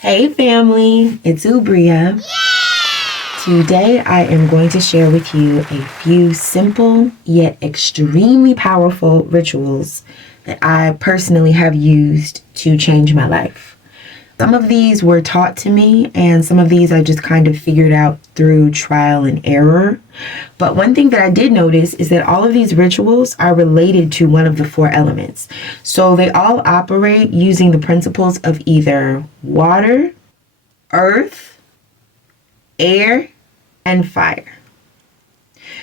Hey family, it's Ubria. Today I am going to share with you a few simple yet extremely powerful rituals that I personally have used to change my life. Some of these were taught to me and some of these I just kind of figured out through trial and error. But one thing that I did notice is that all of these rituals are related to one of the four elements. So they all operate using the principles of either water, earth, air, and fire.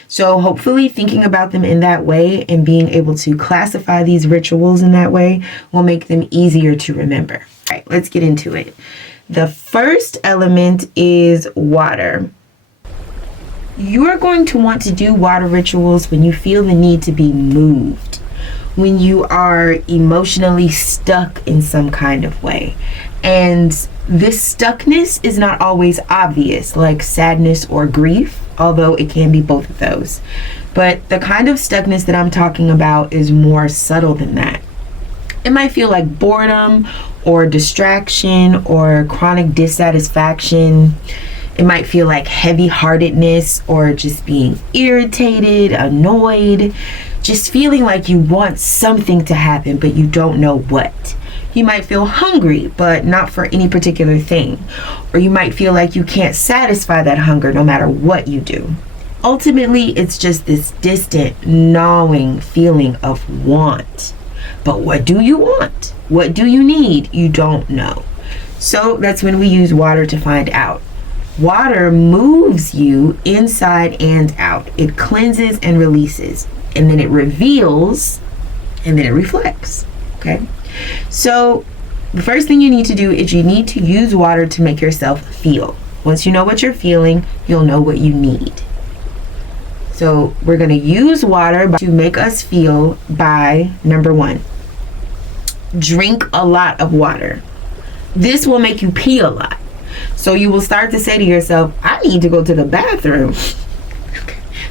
So hopefully thinking about them in that way and being able to classify these rituals in that way will make them easier to remember. All right, let's get into it. The first element is water. You are going to want to do water rituals when you feel the need to be moved, when you are emotionally stuck in some kind of way. And this stuckness is not always obvious, like sadness or grief, although it can be both of those. But the kind of stuckness that I'm talking about is more subtle than that. It might feel like boredom or distraction or chronic dissatisfaction. It might feel like heavy-heartedness or just being irritated, annoyed, just feeling like you want something to happen, but you don't know what. You might feel hungry, but not for any particular thing. Or you might feel like you can't satisfy that hunger no matter what you do. Ultimately, it's just this distant, gnawing feeling of want. But what do you want? What do you need? You don't know. So that's when we use water to find out. Water moves you inside and out. It cleanses and releases. And then it reveals, and then it reflects. Okay? So the first thing you need to do is you need to use water to make yourself feel. Once you know what you're feeling, you'll know what you need. So we're going to use water to make us feel by, number one, drink a lot of water. This will make you pee a lot. So you will start to say to yourself, I need to go to the bathroom.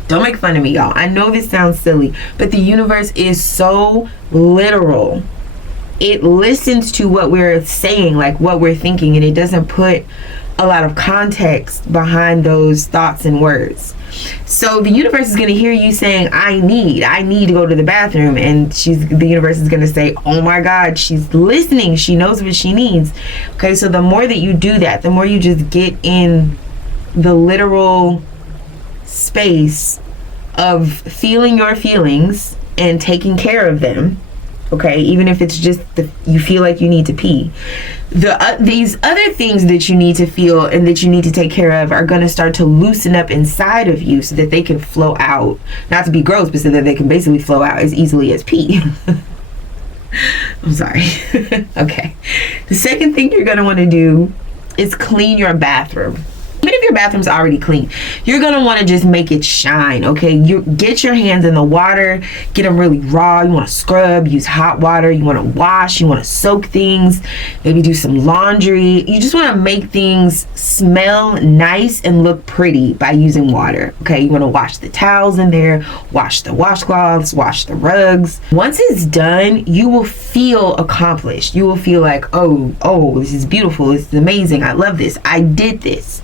Don't make fun of me, y'all. I know this sounds silly, but the universe is so literal. It listens to what we're saying, like what we're thinking, and it doesn't put a lot of context behind those thoughts and words. So the universe is going to hear you saying, I need to go to the bathroom. And the universe is going to say, oh my God, she's listening. She knows what she needs. Okay, so the more that you do that, the more you just get in the literal space of feeling your feelings and taking care of them. Okay, even if it's just you feel like you need to pee. These other things that you need to feel and that you need to take care of are going to start to loosen up inside of you so that they can flow out. Not to be gross, but so that they can basically flow out as easily as pee. I'm sorry. Okay. The second thing you're going to want to do is clean your bathroom. Even if your bathroom's already clean, you're going to want to just make it shine, okay? You get your hands in the water, get them really raw. You want to scrub, use hot water. You want to wash, you want to soak things, maybe do some laundry. You just want to make things smell nice and look pretty by using water, okay? You want to wash the towels in there, wash the washcloths, wash the rugs. Once it's done, you will feel accomplished. You will feel like, oh, this is beautiful. This is amazing. I love this. I did this.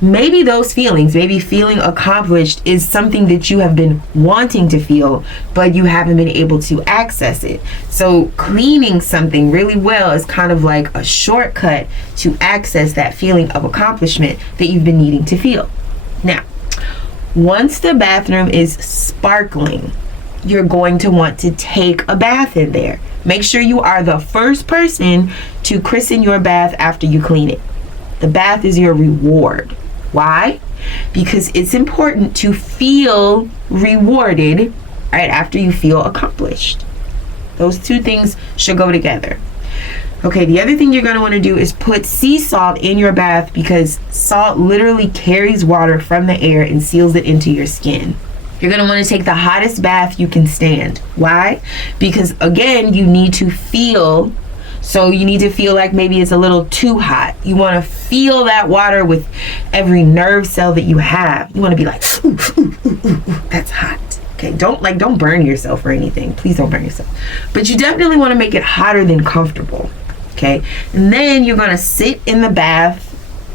Maybe those feelings, maybe feeling accomplished is something that you have been wanting to feel, but you haven't been able to access it. So cleaning something really well is kind of like a shortcut to access that feeling of accomplishment that you've been needing to feel. Now, once the bathroom is sparkling, you're going to want to take a bath in there. Make sure you are the first person to christen your bath after you clean it. The bath is your reward. Why? Because it's important to feel rewarded right after you feel accomplished. Those two things should go together. Okay, the other thing you're going to want to do is put sea salt in your bath because salt literally carries water from the air and seals it into your skin. You're going to want to take the hottest bath you can stand. Why? Because again, you need to feel. So you need to feel like maybe it's a little too hot. You want to feel that water with every nerve cell that you have. You want to be like, ooh, ooh, ooh, ooh, ooh, that's hot. Okay, don't burn yourself or anything. Please don't burn yourself. But you definitely want to make it hotter than comfortable. Okay, and then you're gonna sit in the bath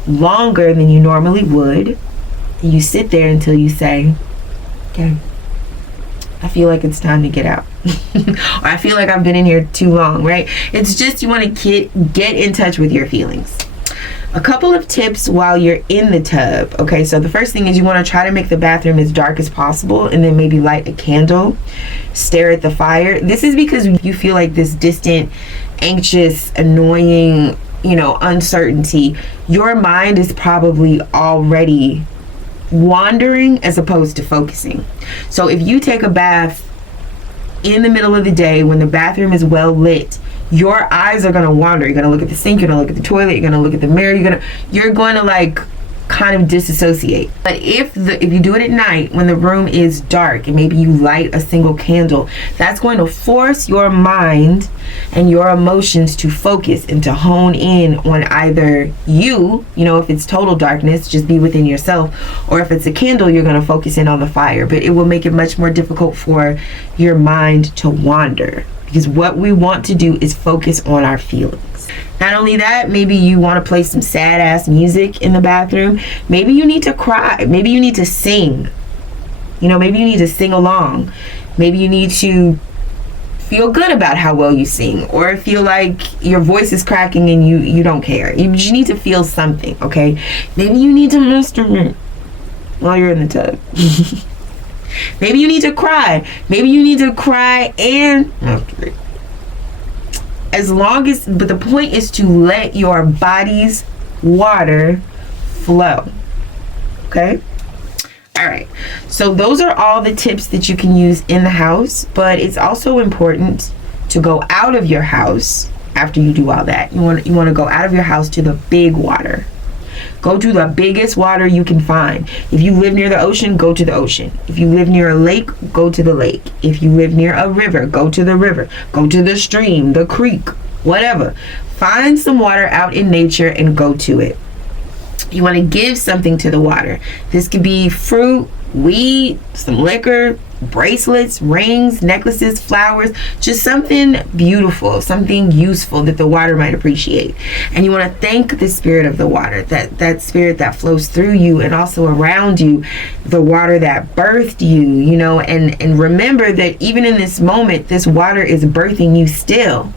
longer than you normally would. You sit there until you say, okay, I feel like it's time to get out. Or I feel like I've been in here too long, right? It's just you want to get in touch with your feelings. A couple of tips while you're in the tub. Okay, so the first thing is you want to try to make the bathroom as dark as possible, and then maybe light a candle, stare at the fire. This is because you feel like this distant, anxious, annoying, uncertainty. Your mind is probably already wandering as opposed to focusing. So if you take a bath in the middle of the day when the bathroom is well lit, your eyes are going to wander. You're going to look at the sink, you're going to look at the toilet, you're going to look at the mirror, you're going to like kind of disassociate. But if you do it at night when the room is dark and maybe you light a single candle, that's going to force your mind and your emotions to focus and to hone in on either you, if it's total darkness, just be within yourself, or if it's a candle, you're going to focus in on the fire. But it will make it much more difficult for your mind to wander, because what we want to do is focus on our feelings. Not only that, maybe you want to play some sad ass music in the bathroom. Maybe you need to cry. Maybe you need to sing. Maybe you need to sing along. Maybe you need to feel good about how well you sing, or feel like your voice is cracking and you don't care. You need to feel something, okay? Maybe you need to masturbate while you're in the tub. Maybe you need to cry. Maybe you need to cry and masturbate. But the point is to let your body's water flow. Okay? All right. So those are all the tips that you can use in the house, but it's also important to go out of your house after you do all that. You want to go out of your house to the big water. Go to the biggest water you can find. If you live near the ocean, go to the ocean. If you live near a lake, go to the lake. If you live near a river, go to the river. Go to the stream, the creek, whatever. Find some water out in nature and go to it. You want to give something to the water. This could be fruit, weed, some liquor, bracelets, rings, necklaces, flowers, just something beautiful, something useful that the water might appreciate. And you want to thank the spirit of the water, that spirit that flows through you and also around you, the water that birthed you, and remember that even in this moment, this water is birthing you still,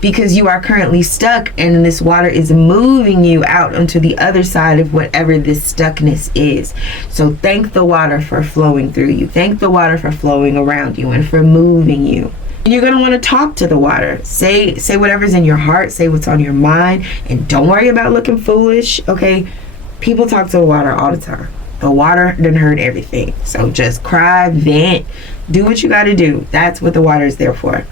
because you are currently stuck, and this water is moving you out onto the other side of whatever this stuckness is. So thank the water for flowing through you. Thank the water for flowing around you and for moving you. And you're going to want to talk to the water. Say whatever's in your heart. Say what's on your mind. And don't worry about looking foolish, okay? People talk to the water all the time. The water done heard everything. So just cry, vent, do what you got to do. That's what the water is there for.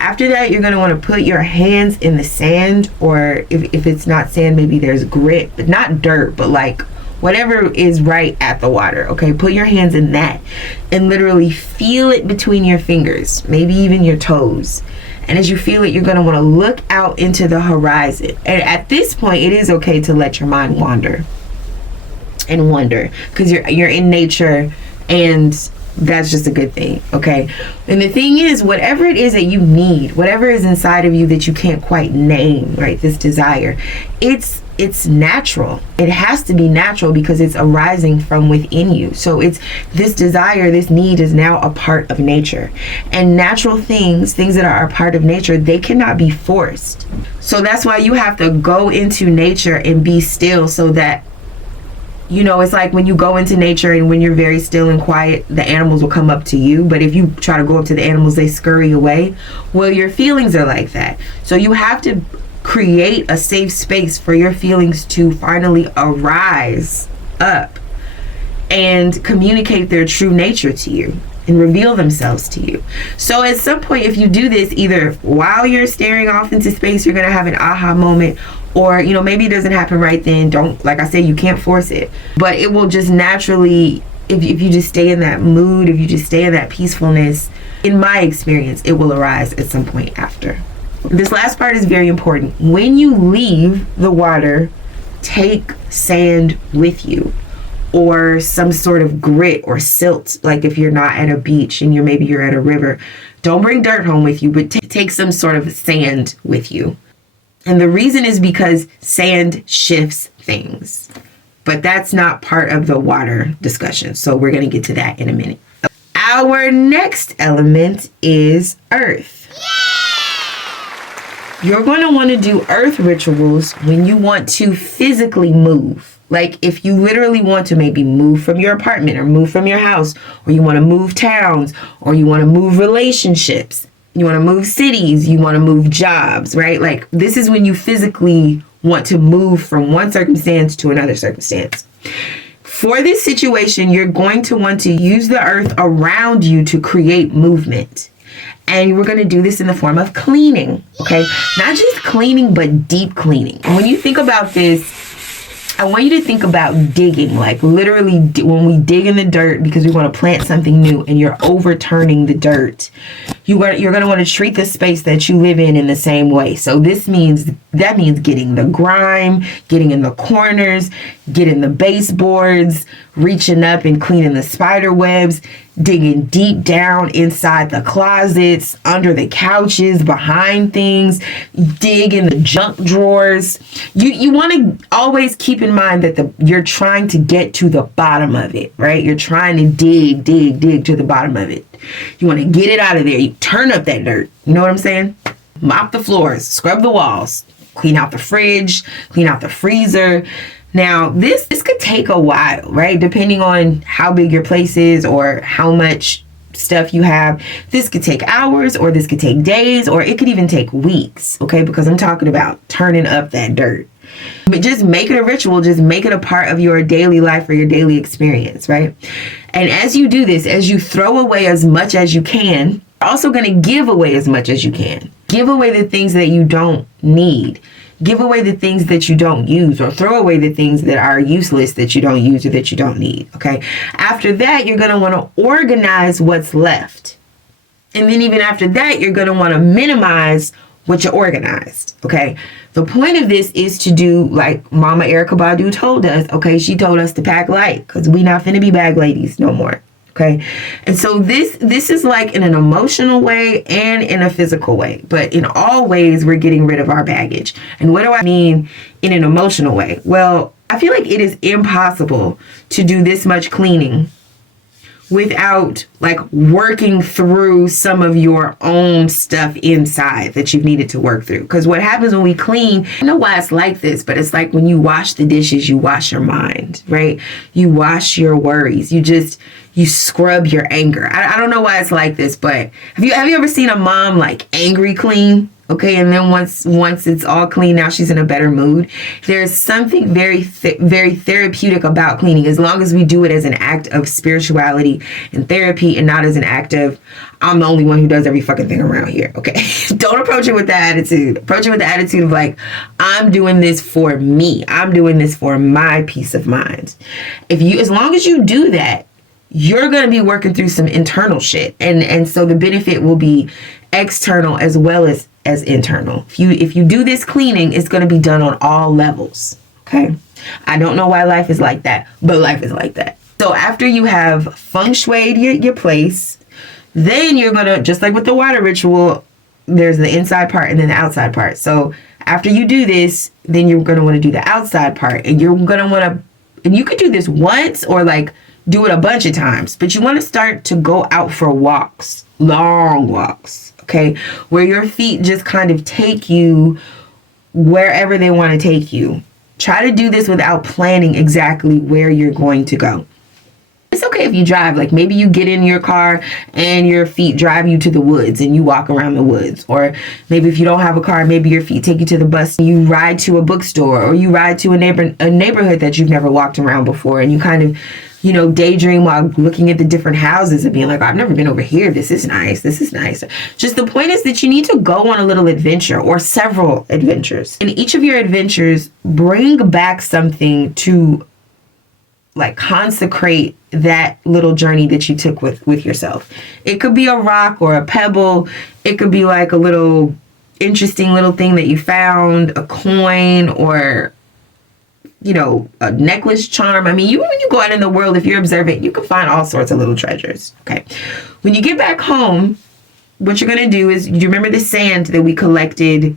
After that, you're going to want to put your hands in the sand, or if it's not sand, maybe there's grit, but not dirt, but like whatever is right at the water, okay? Put your hands in that and literally feel it between your fingers, maybe even your toes. And as you feel it, you're going to want to look out into the horizon. And at this point, it is okay to let your mind wander and wonder, because you're in nature, and that's just a good thing, okay? And the thing is, whatever it is that you need, whatever is inside of you that you can't quite name, right, this desire, it's natural. It has to be natural because it's arising from within you. So it's this desire, this need is now a part of nature. And natural things that are a part of nature, they cannot be forced. So that's why you have to go into nature and be still, so that it's like when you go into nature and when you're very still and quiet, the animals will come up to you. But if you try to go up to the animals, they scurry away. Well, your feelings are like that. So you have to create a safe space for your feelings to finally arise up and communicate their true nature to you and reveal themselves to you. So at some point, if you do this, either while you're staring off into space, you're going to have an aha moment, or maybe it doesn't happen right then. Don't, like I said, you can't force it, but it will just naturally, if you just stay in that mood, if you just stay in that peacefulness, in my experience, it will arise at some point after. This last part is very important. When you leave the water, take sand with you, or some sort of grit or silt. Like if you're not at a beach and you're at a river, don't bring dirt home with you, but take some sort of sand with you. And the reason is because sand shifts things. But that's not part of the water discussion. So we're going to get to that in a minute. Our next element is earth. You're going to want to do earth rituals when you want to physically move. Like if you literally want to maybe move from your apartment or move from your house, or you want to move towns, or you want to move relationships, you want to move cities, you want to move jobs, right? Like this is when you physically want to move from one circumstance to another circumstance. For this situation, you're going to want to use the earth around you to create movement. And we're going to do this in the form of cleaning, okay? Not just cleaning, but deep cleaning. And when you think about this, I want you to think about digging, like literally when we dig in the dirt because we want to plant something new and you're overturning the dirt, you're going to want to treat the space that you live in the same way. So that means getting the grime, getting in the corners, getting the baseboards, reaching up and cleaning the spider webs, digging deep down inside the closets, under the couches, behind things, dig in the junk drawers. You want to always keep in mind that you're trying to get to the bottom of it, right? You're trying to dig to the bottom of it. You want to get it out of there. You turn up that dirt. You know what I'm saying? Mop the floors, scrub the walls, clean out the fridge, clean out the freezer. Now, this could take a while, right? Depending on how big your place is or how much stuff you have. This could take hours, or this could take days, or it could even take weeks, okay? Because I'm talking about turning up that dirt. But just make it a ritual. Just make it a part of your daily life or your daily experience, right? And as you do this, as you throw away as much as you can, you're also going to give away as much as you can. Give away the things that you don't need. Give away the things that you don't use, or throw away the things that are useless that you don't use or that you don't need, okay? After that, you're going to want to organize what's left. And then even after that, you're going to want to minimize what you organized, okay? The point of this is to do like Mama Erykah Badu told us, okay? She told us to pack light because we not finna be bag ladies no more, okay? And so this is like in an emotional way and in a physical way. But in all ways, we're getting rid of our baggage. And what do I mean in an emotional way? Well, I feel like it is impossible to do this much cleaning without like working through some of your own stuff inside that you've needed to work through. Because what happens when we clean, I don't know why it's like this, but it's like when you wash the dishes, you wash your mind, right? You wash your worries. You scrub your anger. I don't know why it's like this, but have you ever seen a mom like angry clean? Okay, and then once it's all clean, now she's in a better mood. There's something very therapeutic about cleaning, as long as we do it as an act of spirituality and therapy, and not as an act of, I'm the only one who does every fucking thing around here. Okay, don't approach it with that attitude. Approach it with the attitude of like, I'm doing this for me. I'm doing this for my peace of mind. As long as you do that, you're going to be working through some internal shit. And so the benefit will be external as well as internal. If you do this cleaning, it's going to be done on all levels. Okay. I don't know why life is like that, but life is like that. So after you have feng shuied your place, then you're going to, just like with the water ritual, there's the inside part and then the outside part. So after you do this, then you're going to want to do the outside part, and you're going to want to, and you could do this once or like do it a bunch of times, but you want to start to go out for walks, long walks, okay, where your feet just kind of take you wherever they want to take you. Try to do this without planning exactly where you're going to go. It's okay if you drive, like maybe you get in your car and your feet drive you to the woods and you walk around the woods. Or maybe if you don't have a car, maybe your feet take you to the bus and you ride to a bookstore, or you ride to a neighborhood that you've never walked around before, and you kind of, daydream while looking at the different houses and being like, I've never been over here. This is nice. This is nice. Just the point is that you need to go on a little adventure or several adventures. In each of your adventures, bring back something to like consecrate that little journey that you took with yourself. It could be a rock or a pebble. It could be like a little interesting little thing that you found, a coin, or a necklace charm. I mean, when you go out in the world, if you're observant, you can find all sorts of little treasures. Okay. When you get back home, what you're going to do is, you remember the sand that we collected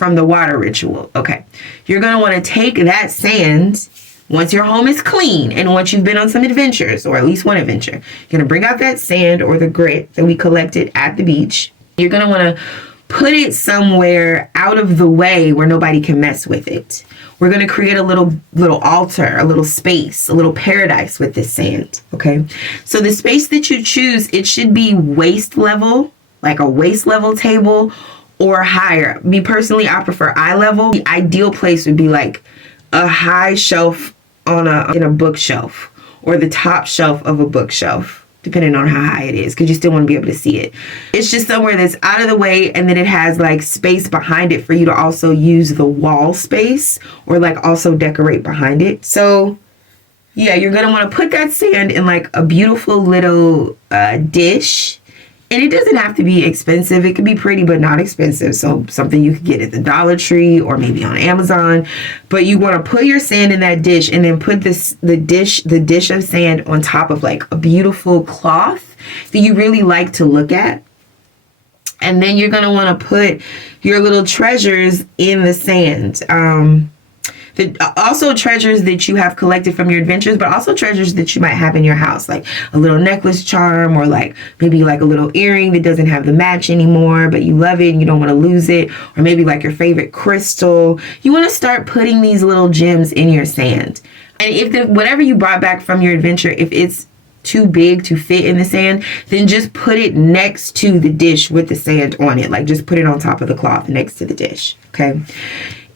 from the water ritual. Okay. You're going to want to take that sand once your home is clean and once you've been on some adventures, or at least one adventure. You're going to bring out that sand or the grit that we collected at the beach. You're going to want to put it somewhere out of the way where nobody can mess with it. We're going to create a little altar, a little space, a little paradise with this sand. Okay. So the space that you choose, it should be waist level, like a waist level table, or higher. Me personally, I prefer eye level. The ideal place would be like a high shelf in a bookshelf, or the top shelf of a bookshelf, depending on how high it is, because you still want to be able to see it. It's just somewhere that's out of the way, and then it has like space behind it for you to also use the wall space, or like also decorate behind it. So yeah, you're going to want to put that sand in like a beautiful little dish. And it doesn't have to be expensive. It can be pretty, but not expensive. So something you could get at the Dollar Tree or maybe on Amazon. But you want to put your sand in that dish, and then put the dish of sand on top of like a beautiful cloth that you really like to look at. And then you're going to want to put your little treasures in the sand. Also treasures that you have collected from your adventures, but also treasures that you might have in your house, like a little necklace charm, or like maybe like a little earring that doesn't have the match anymore, but you love it and you don't want to lose it, or maybe like your favorite crystal. You want to start putting these little gems in your sand. And if whatever you brought back from your adventure, if it's too big to fit in the sand, then just put it next to the dish with the sand on it. Like just put it on top of the cloth next to the dish. Okay.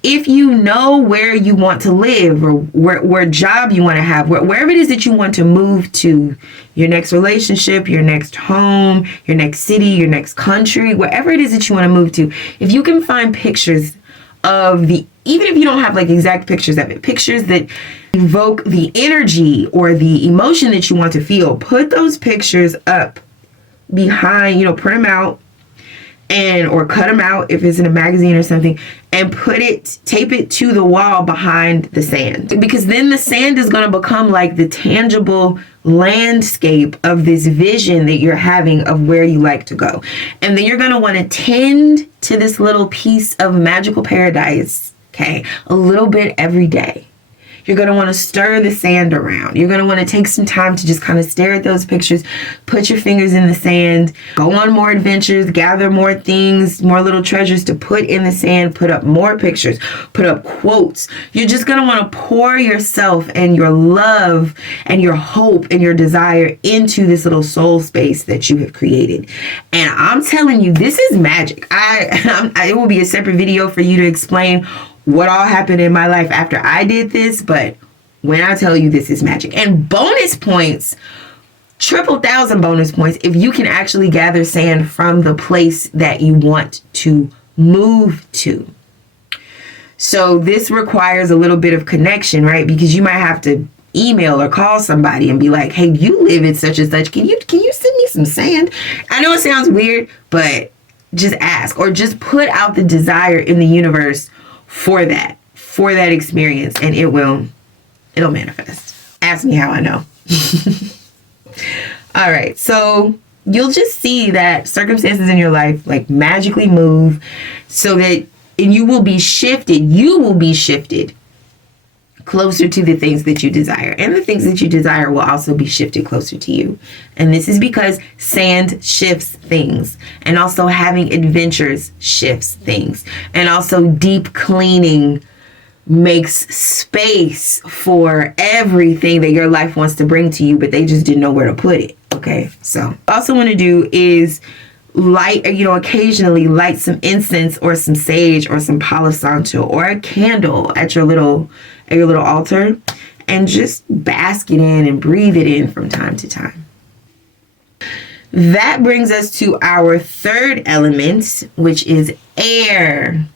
If you know where you want to live, or where job you want to have, wherever it is that you want to move to, your next relationship, your next home, your next city, your next country, wherever it is that you want to move to, if you can find pictures of even if you don't have like exact pictures of it, pictures that evoke the energy or the emotion that you want to feel, put those pictures up behind, print them out, or cut them out if it's in a magazine or something, and tape it to the wall behind the sand. Because then the sand is going to become like the tangible landscape of this vision that you're having of where you like to go. And then you're going to want to tend to this little piece of magical paradise, okay, a little bit every day. You're going to want to stir the sand around. You're going to want to take some time to just kind of stare at those pictures, put your fingers in the sand, go on more adventures, gather more things, more little treasures to put in the sand, put up more pictures, put up quotes. You're just going to want to pour yourself and your love and your hope and your desire into this little soul space that you have created. And I'm telling you, this is magic. It will be a separate video for you to explain what all happened in my life after I did this, but when I tell you, this is magic. And bonus points, triple thousand bonus points, if you can actually gather sand from the place that you want to move to. So this requires a little bit of connection, right? Because you might have to email or call somebody and be like, hey, you live in such and such. Can you send me some sand? I know it sounds weird, but just ask, or just put out the desire in the universe for that experience, and it'll manifest. Ask me how I know. All right. So you'll just see that circumstances in your life like magically move and you will be shifted closer to the things that you desire. And the things that you desire will also be shifted closer to you. And this is because sand shifts things. And also having adventures shifts things. And also deep cleaning makes space for everything that your life wants to bring to you, but they just didn't know where to put it. Okay. So also want to do is occasionally light some incense or some sage or some Palo Santo or a candle at your little altar, and just bask it in and breathe it in from time to time. That brings us to our third element, which is air.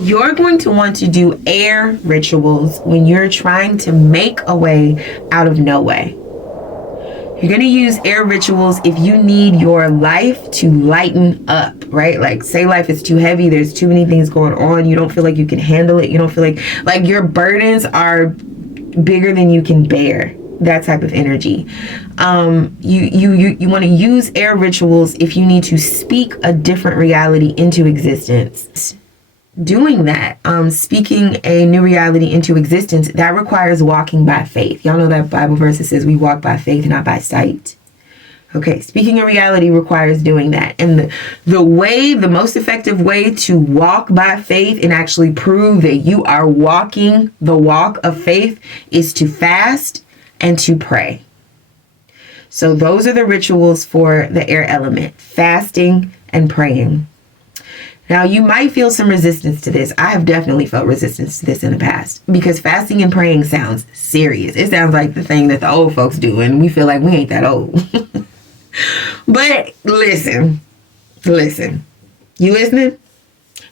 You're going to want to do air rituals when you're trying to make a way out of no way. You're going to use air rituals if you need your life to lighten up, right? Like say life is too heavy. There's too many things going on. You don't feel like you can handle it. You don't feel like your burdens are bigger than you can bear. that type of energy. You want to use air rituals if you need to speak a different reality into existence. Doing that, speaking a new reality into existence, that requires walking by faith. Y'all know that Bible verse that says we walk by faith, not by sight. Okay, speaking a reality requires doing that. And the most effective way to walk by faith and actually prove that you are walking the walk of faith is to fast and to pray. So those are the rituals for the air element: fasting and praying. Now, you might feel some resistance to this. I have definitely felt resistance to this in the past because fasting and praying sounds serious. It sounds like the thing that the old folks do, and we feel like we ain't that old. But listen, you listening?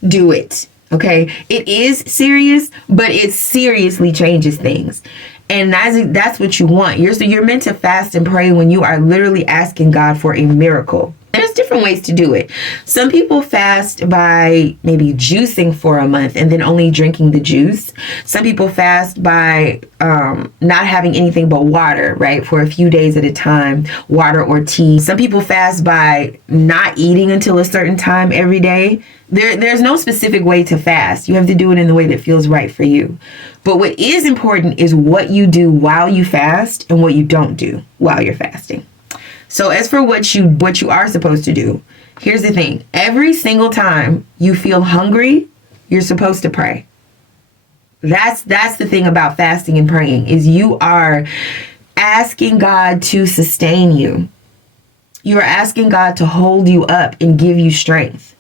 Do it. Okay. It is serious, but it seriously changes things. And that's what you want. You're meant to fast and pray when you are literally asking God for a miracle. There's different ways to do it. Some people fast by maybe juicing for a month and then only drinking the juice. Some people fast by not having anything but water, right, for a few days at a time, water or tea. Some people fast by not eating until a certain time every day. There's no specific way to fast. You have to do it in the way that feels right for you. But what is important is what you do while you fast and what you don't do while you're fasting. So as for what you are supposed to do, here's the thing. Every single time you feel hungry, you're supposed to pray. That's the thing about fasting and praying, is you are asking God to sustain you. You are asking God to hold you up and give you strength.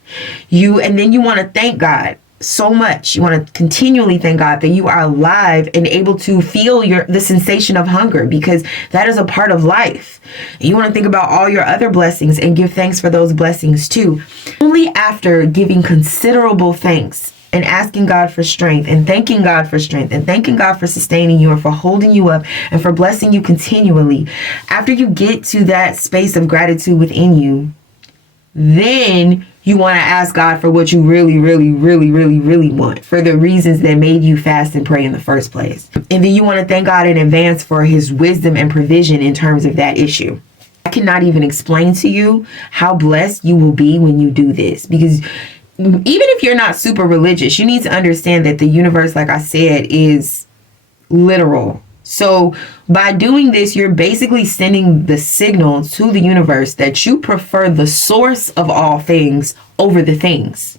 And then you want to thank God so much. You want to continually thank God that you are alive and able to feel the sensation of hunger, because that is a part of life. You want to think about all your other blessings and give thanks for those blessings too. Only after giving considerable thanks and asking God for strength and thanking God for strength and thanking God for sustaining you and for holding you up and for blessing you continually, after you get to that space of gratitude within you, then you want to ask God for what you really, really, really, really, really want, for the reasons that made you fast and pray in the first place. And then you want to thank God in advance for his wisdom and provision in terms of that issue. I cannot even explain to you how blessed you will be when you do this, because even if you're not super religious, you need to understand that the universe, like I said, is literal. So by doing this, you're basically sending the signal to the universe that you prefer the source of all things over the things.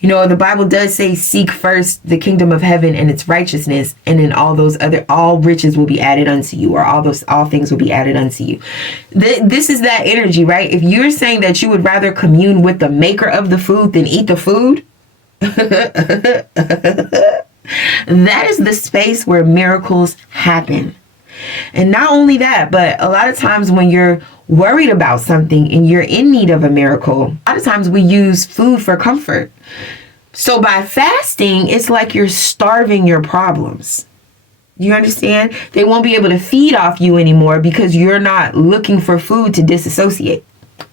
You know, the Bible does say, seek first the kingdom of heaven and its righteousness, and then all riches will be added unto you, or all things will be added unto you. This is that energy, right? If you're saying that you would rather commune with the maker of the food than eat the food, that is the space where miracles happen. And not only that, but a lot of times when you're worried about something and you're in need of a miracle, a lot of times we use food for comfort. So by fasting, it's like you're starving your problems. You understand? They won't be able to feed off you anymore because you're not looking for food to disassociate.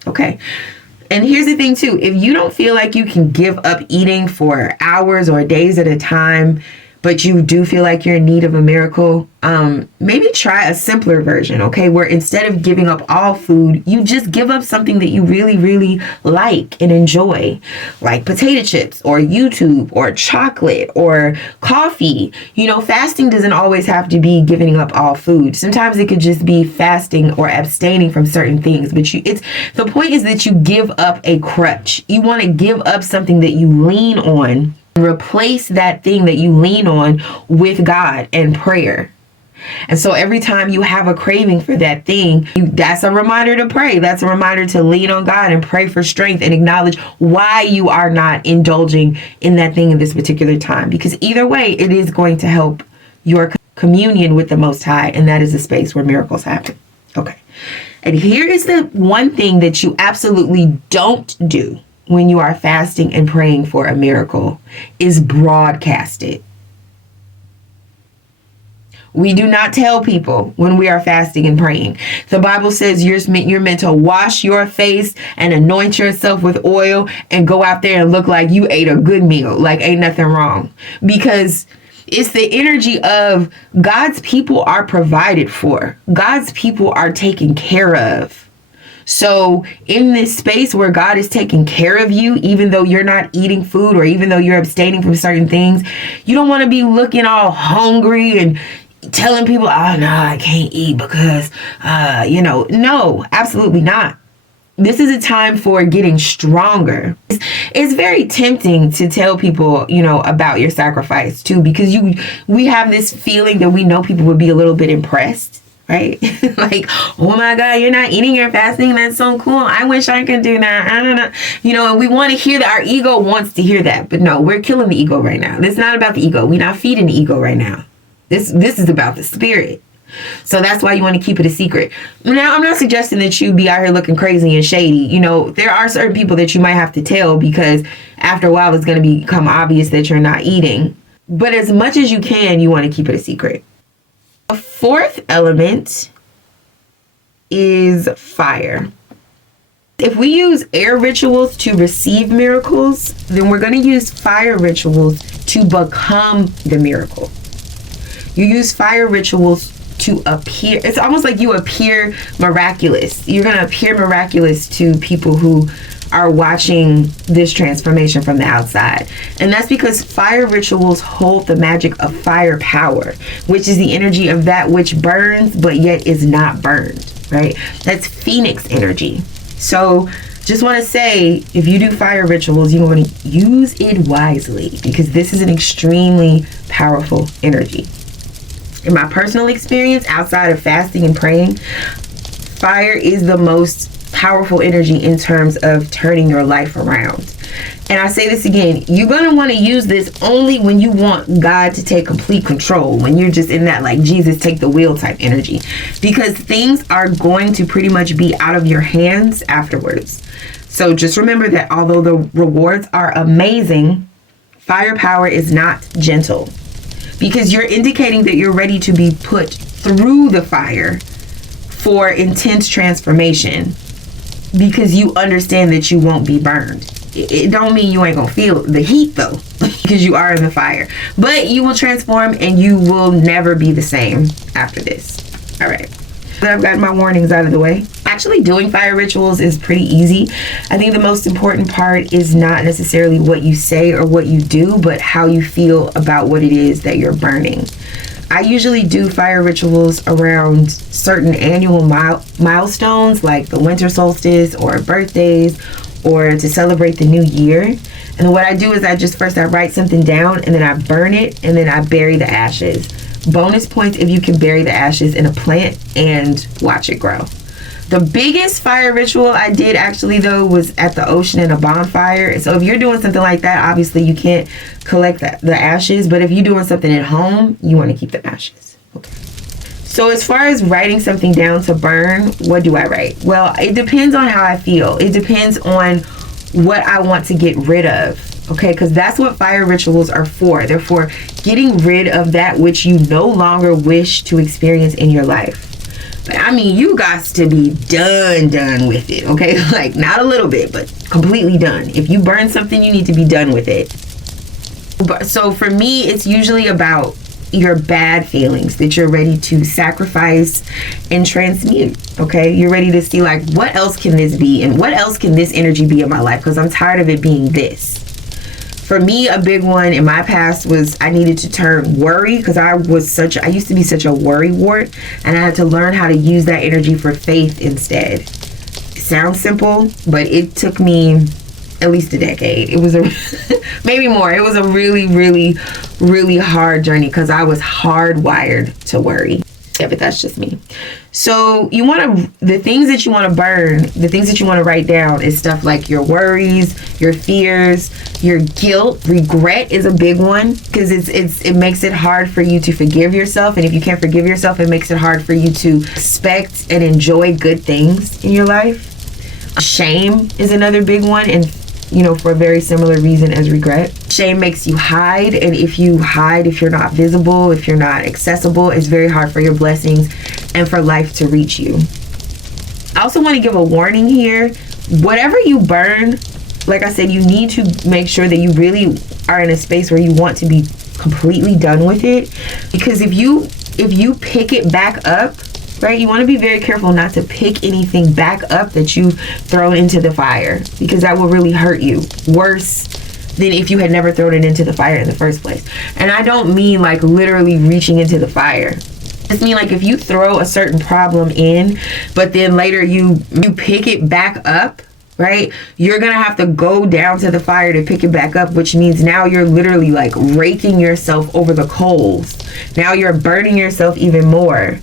Okay. And here's the thing too, if you don't feel like you can give up eating for hours or days at a time, but you do feel like you're in need of a miracle, maybe try a simpler version, okay? Where instead of giving up all food, you just give up something that you really, really like and enjoy, like potato chips or YouTube or chocolate or coffee. You know, fasting doesn't always have to be giving up all food. Sometimes it could just be fasting or abstaining from certain things. But the point is that you give up a crutch. You want to give up something that you lean on. Replace that thing that you lean on with God and prayer. And so every time you have a craving for that thing, that's a reminder to pray. That's a reminder to lean on God and pray for strength and acknowledge why you are not indulging in that thing in this particular time. Because either way, it is going to help your communion with the Most High. And that is the space where miracles happen. Okay. And here is the one thing that you absolutely don't do when you are fasting and praying for a miracle, is broadcast it. We do not tell people when we are fasting and praying. The Bible says you're meant to wash your face and anoint yourself with oil and go out there and look like you ate a good meal, like ain't nothing wrong. Because It's the energy of God's people are provided for. God's people are taken care of. So in this space where God is taking care of you, even though you're not eating food or even though you're abstaining from certain things, you don't want to be looking all hungry and telling people, oh, no, I can't eat because, no, absolutely not. This is a time for getting stronger. It's very tempting to tell people, about your sacrifice too, because we have this feeling that we know people would be a little bit impressed, right? Like, oh my God, you're not eating, you're fasting. That's so cool. I wish I could do that. I don't know. And we want to hear that. Our ego wants to hear that. But no, we're killing the ego right now. It's not about the ego. We're not feeding the ego right now. This is about the spirit. So that's why you want to keep it a secret. Now, I'm not suggesting that you be out here looking crazy and shady. There are certain people that you might have to tell because after a while it's going to become obvious that you're not eating. But as much as you can, you want to keep it a secret. A fourth element is fire. If we use air rituals to receive miracles, then we're going to use fire rituals to become the miracle. You use fire rituals to appear. It's almost like you appear miraculous. You're going to appear miraculous to people who are watching this transformation from the outside. And that's because fire rituals hold the magic of fire power, which is the energy of that which burns but yet is not burned, right? That's Phoenix energy. So just want to say, if you do fire rituals, you want to use it wisely because this is an extremely powerful energy. In my personal experience, outside of fasting and praying, fire is the most powerful energy in terms of turning your life around. And I say this again, you're going to want to use this only when you want God to take complete control, when you're just in that like Jesus take the wheel type energy, because things are going to pretty much be out of your hands afterwards. So just remember that although the rewards are amazing, fire power is not gentle. Because you're indicating that you're ready to be put through the fire for intense transformation because you understand that you won't be burned. It don't mean you ain't gonna feel the heat though, because you are in the fire. But you will transform and you will never be the same after this. All right. I've gotten my warnings out of the way. Actually doing fire rituals is pretty easy. I think the most important part is not necessarily what you say or what you do, but how you feel about what it is that you're burning. I usually do fire rituals around certain annual milestones like the winter solstice or birthdays or to celebrate the new year. And what I do is I write something down and then I burn it and then I bury the ashes. Bonus points if you can bury the ashes in a plant and watch it grow. The biggest fire ritual I did actually though was at the ocean in a bonfire. So if you're doing something like that, obviously you can't collect the ashes. But if you're doing something at home, you want to keep the ashes. Okay. So as far as writing something down to burn, what do I write? Well, it depends on how I feel. It depends on what I want to get rid of. Okay, because that's what fire rituals are for. They're for getting rid of that which you no longer wish to experience in your life. But I mean, you got to be done with it, okay? Like, not a little bit, but completely done. If you burn something, you need to be done with it. So for me, it's usually about your bad feelings that you're ready to sacrifice and transmute, okay? You're ready to see, like, what else can this be? And what else can this energy be in my life? Because I'm tired of it being this. For me, a big one in my past was I needed to turn worry because I used to be such a worry wart, and I had to learn how to use that energy for faith instead. It sounds simple, but it took me at least a decade. It was maybe more. It was a really, really, really hard journey because I was hardwired to worry. Yeah, but that's just me. So the things that you want to burn, the things that you want to write down is stuff like your worries, your fears, your guilt. Regret is a big one because it makes it hard for you to forgive yourself. And if you can't forgive yourself, it makes it hard for you to expect and enjoy good things in your life. Shame is another big one. And for a very similar reason as regret. Shame makes you hide, and if you hide, if you're not visible, if you're not accessible, it's very hard for your blessings and for life to reach you. I also want to give a warning here. Whatever you burn, like I said, you need to make sure that you really are in a space where you want to be completely done with it. Because if you pick it back up, right, you want to be very careful not to pick anything back up that you thrown into the fire, because that will really hurt you worse than if you had never thrown it into the fire in the first place. And I don't mean like literally reaching into the fire. I just mean like if you throw a certain problem in, but then later you pick it back up, right? You're going to have to go down to the fire to pick it back up, which means now you're literally like raking yourself over the coals. Now you're burning yourself even more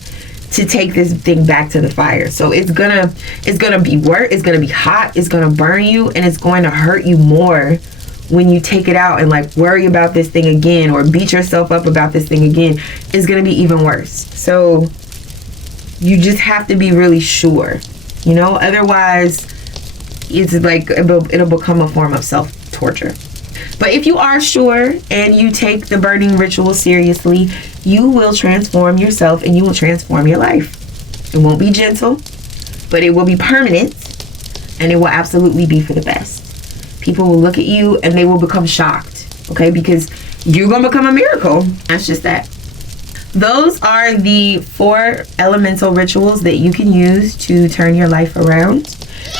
to take this thing back to the fire. So it's gonna be worse, it's gonna be hot, it's gonna burn you, and it's going to hurt you more when you take it out and like worry about this thing again or beat yourself up about this thing again. It's gonna be even worse. So you just have to be really sure, you know, otherwise it's like it'll become a form of self-torture. But if you are sure and you take the burning ritual seriously, you will transform yourself and you will transform your life. It won't be gentle, but it will be permanent, and it will absolutely be for the best. People will look at you and they will become shocked, okay? Because you're going to become a miracle. That's just that. Those are the 4 elemental rituals that you can use to turn your life around.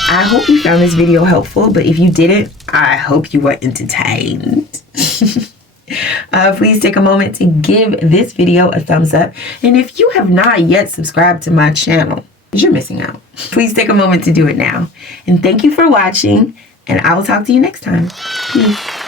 I hope you found this video helpful, but if you didn't, I hope you were entertained. Please take a moment to give this video a thumbs up. And if you have not yet subscribed to my channel, you're missing out. Please take a moment to do it now. And thank you for watching, and I will talk to you next time. Peace.